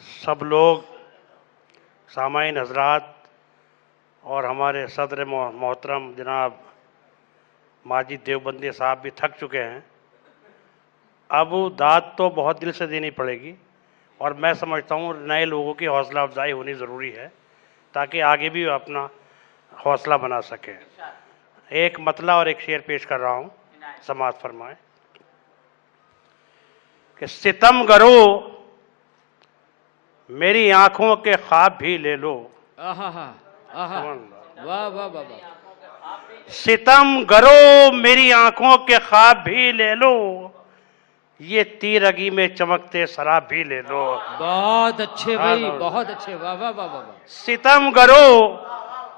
सब लोग, सामाईन हजरात और हमारे सदर मोहतरम जनाब माजिद देवबंदी साहब भी थक चुके हैं। अब दाद तो बहुत दिल से देनी पड़ेगी और मैं समझता हूँ नए लोगों की हौसला अफजाई होनी ज़रूरी है ताकि आगे भी अपना हौसला बना सकें। एक मतला और एक शेर पेश कर रहा हूँ, समाअत फरमाएं कि सितम करो मेरी आंखों के ख्वाब भी ले लो। वाह वाह वाह वाह। सितम करो मेरी आंखों के ख्वाब भी ले लो, ये तीरगी में चमकते शराब भी ले लो। बहुत अच्छे भाई, बहुत अच्छे। वाह वाह वाह वाह। सितम करो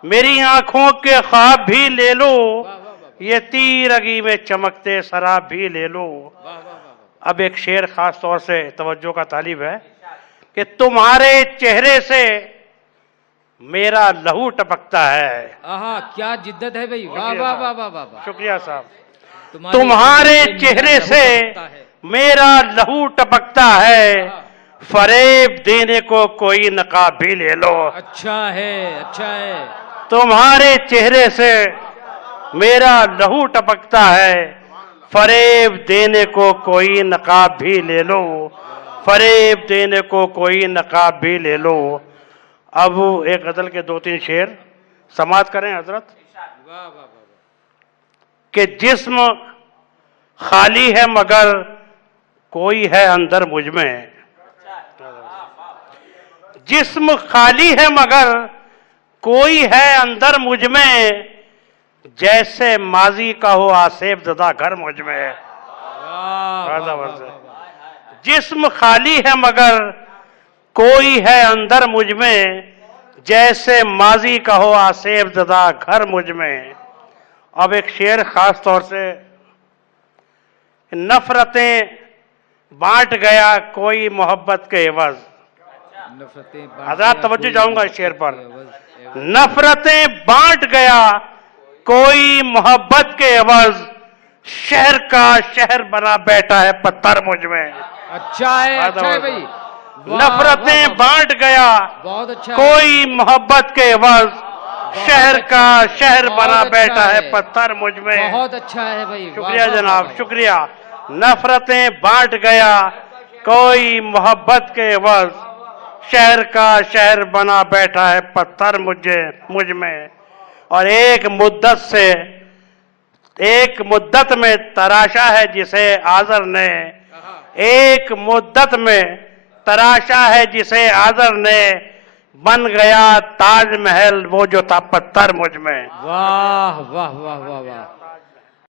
मेरी आंखों के ख्वाब भी ले लो, ये तीरगी में चमकते शराब भी ले लो। अब एक शेर खास तौर से तवज्जो का तालिब है कि तुम्हारे चेहरे से मेरा लहू टपकता है। आहा, क्या जिद्दत है भाई। वाह वाह वाह वाह वाह। शुक्रिया साहब। तुम्हारे चेहरे से मेरा लहू टपकता है, फरेब देने को कोई नकाब भी ले लो। अच्छा है, अच्छा है। तुम्हारे चेहरे से मेरा लहू टपकता है, फरेब देने को कोई नकाब भी ले लो, फरेब देने को कोई नकाब भी ले लो। अब एक गजल के 2-3 शेर समाअत करें हजरत। कि जिस्म खाली है मगर कोई है अंदर मुझ में, जिस्म खाली है मगर कोई है अंदर मुझ में, जैसे माजी का हो आसेब ज़दा घर मुझ में। जिस्म खाली है मगर कोई है अंदर मुझ में, जैसे माजी का हो आसेब ज़दा घर मुझ में। अब एक शेर खास तौर से, नफरतें बांट गया कोई मोहब्बत के एवज। हज़रात तवज्जो जाऊंगा इस शेर पर। नफरतें बांट गया कोई मोहब्बत के एवज, शहर का शहर बना बैठा है पत्थर मुझ में। अच्छा है, अच्छा है भाई। नफरतें बांट गया बहुत अच्छा कोई मोहब्बत के एवज, शहर का शहर बना बैठा है पत्थर मुझ में। बहुत अच्छा है भाई। शुक्रिया जनाब, शुक्रिया। नफरतें बांट गया कोई मोहब्बत के एवज, शहर का शहर बना बैठा है पत्थर मुझ में। और एक मुद्दत में तराशा है जिसे आज़र ने, एक मुद्दत में तराशा है जिसे आज़र ने, बन गया ताजमहल वो जो था पत्थर मुझ में। वाह वाह वाह वाह वाह।